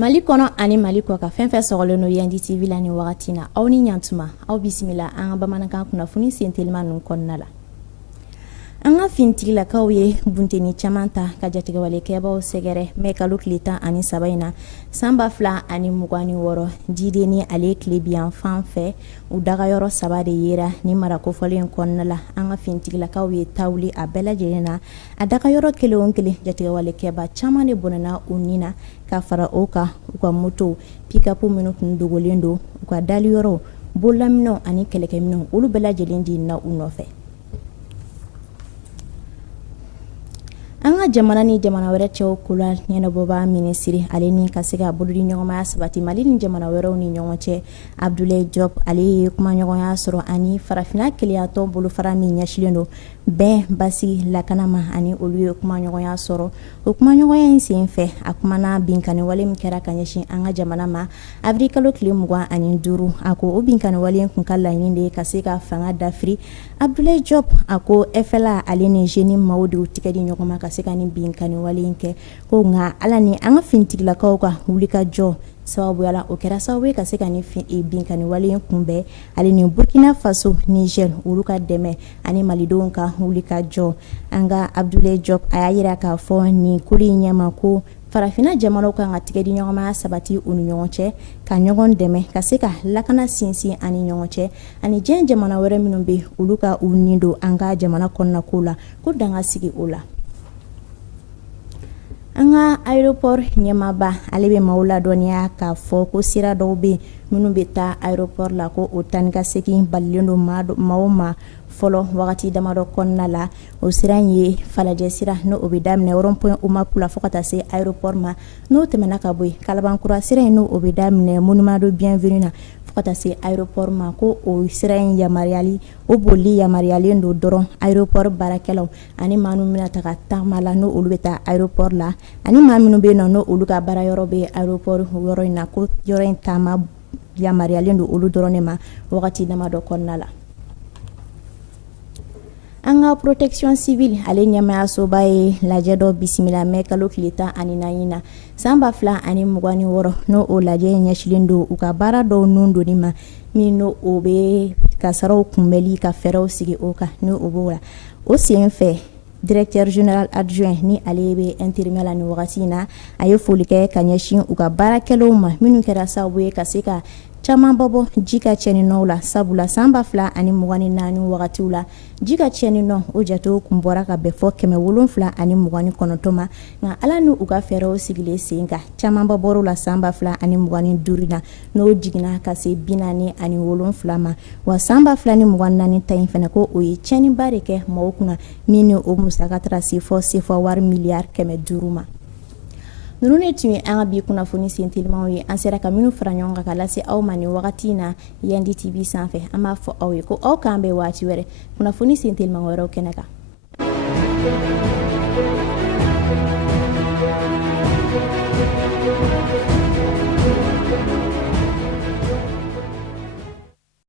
Mali kɔnɔ ani Mali kɔ ka fɛn fɛn sɔgɔlen no Yandi TV la ni wagati na aw ni ɲantuma aw bisimila an ka bamanankan kunnafoni sentelima ninnu kɔnɔna la. An ka fintigilakaw ye bunteni caman ta ka jatigɛwalekɛbaw sɛgɛrɛ mɛ kalo tile 13 in na san 2026 jideni ale tile biyan fan fɛ u dagayɔrɔ 3 de yera ni marakofɔlen kɔnɔna la. An ka fintigilakaw ye tawuli a bɛɛ lajɛlen na a dagayɔrɔ kelen o kelen jatigɛwalekɛba caman de bɔnɛna u ni na ka fara o kan u ka moto pick-up minnu tun dogolen don u ka daliyɔrɔ bolaminɛw ani kɛlɛkɛminɛw olu bɛɛ lajɛlen di na u nɔfɛ. An ka jamana ni jamana wɛrɛ cɛw kula ɲɛnabɔba minisiri ale ni ka se ka bolodi ɲɔgɔnmaya sabati Mali ni jamana wɛrɛw ni ɲɔgɔn cɛ Abdoulaye Diop ale ye kuma ɲɔgɔnya sɔrɔ ani farafina keleyatɔ bolofara min ɲɛsilen don bɛn basigi lakanama ani olu ye kuma ɲɔgɔnya sɔrɔ. O kuma ɲɔgɔnya in sen fɛ a kumana binkaniwale min kɛra ka ɲɛsin an ka jamana ma avril kalo tile 25 a ko o binkaniwale kun ka laɲini de ka se ka fanga dafiri. Abdoulaye Diop a ko FLA ale ni jeune maaw de tigɛ di ɲɔgɔn ma ka se ka ni binkaniwale in kɛ ko nka ala ni an ka fintigilakaw ka wulikajɔ sababuya la o kɛra sababu ka se ka ni binkaniwale in kunbɛn ale ni Burkina Faso, Niger olu ka dɛmɛ ani malidenw ka wulikajɔ. An ka Abdoulaye Diop a y'a yira k'a fɔ nin kuli in ɲɛma ko farafina jamanaw kan ka tigɛ di ɲɔgɔnmaya sabati u ni ɲɔgɔn cɛ ka ɲɔgɔn dɛmɛ ka se ka lakana sinsin ani ɲɔgɔn cɛ ani diɲɛ jamana wɛrɛ minnu bɛ olu ka u ni don an ka jamana kɔnɔna ko la ko danga sigi o la. An ka aéroport ɲɛmaaba ale bɛ maaw ladɔnniya k'a fɔ ko sira dɔw bɛ minnu bɛ taa aéroport la ko o tani ka segin balilen don maaw ma fɔlɔ wagati damadɔ kɔnɔna la. O sira in ye falajɛ sira n'o bɛ daminɛ rond-point Umaru la fo ka taa se aéroport ma n'o tɛmɛna ka bɔ yen Kalabankura sira in n'o bɛ daminɛ Monument de Bienvenue na fo ka taa se aéroport ma ko o sira in yamaruyali o bolili yamaruyalen don dɔrɔn aéroport baarakɛlaw ani maa minnu bɛna taga taama la n'o olu bɛ taa aéroport la ani maa minnu bɛ yen nɔ n'o olu ka baara yɔrɔ bɛ aéroport yɔrɔ in na ko yɔrɔ in taama yamaruyalen don olu dɔrɔn de ma wagati damadɔ kɔnɔna la. An ka protection civile ale ɲɛmayasoba ye lajɛ dɔ bisimila mɛ kalo tile 14 na san 2026 n'o o lajɛ ɲɛsilen don u ka baara dɔw nun doni ma min n'o o bɛ kasaraw kunbɛli ka fɛɛrɛw sigi o kan n'o o b'o la. O sen fɛ directeur général adjoint ni ale bɛ intérimaire la ni wagati na a ye foli kɛ ka ɲɛsin u ka baarakɛlaw ma minnu kɛra sababu ye ka se ka caman bɔbɔ ji ka cɛninɔw la sabula san 2024 wagatiw la ji ka cɛninɔ o jatew kun bɔra ka bɛn fɔ 729 ma nka ala ni u ka fɛɛrɛw sigilen sen kan caman bɔbɔr'u la san 2025 na n'o jiginna ka se 47 ma wa san 2024 ta in fana ko o ye cɛniba de kɛ maaw kunna min ni o musaka taara se fɔ sefa wari miliyari 500 ma. Ninnu ne tun ye an ka bi kunnafoni sentelimaw ye an sera ka minnu fara ɲɔgɔn kan ka lase aw ma ni wagati na Yandi TV sanfɛ an b'a fɔ aw ye ko aw k'an bɛn waati wɛrɛ kunnafoni sentelima wɛrɛw kɛnɛ kan.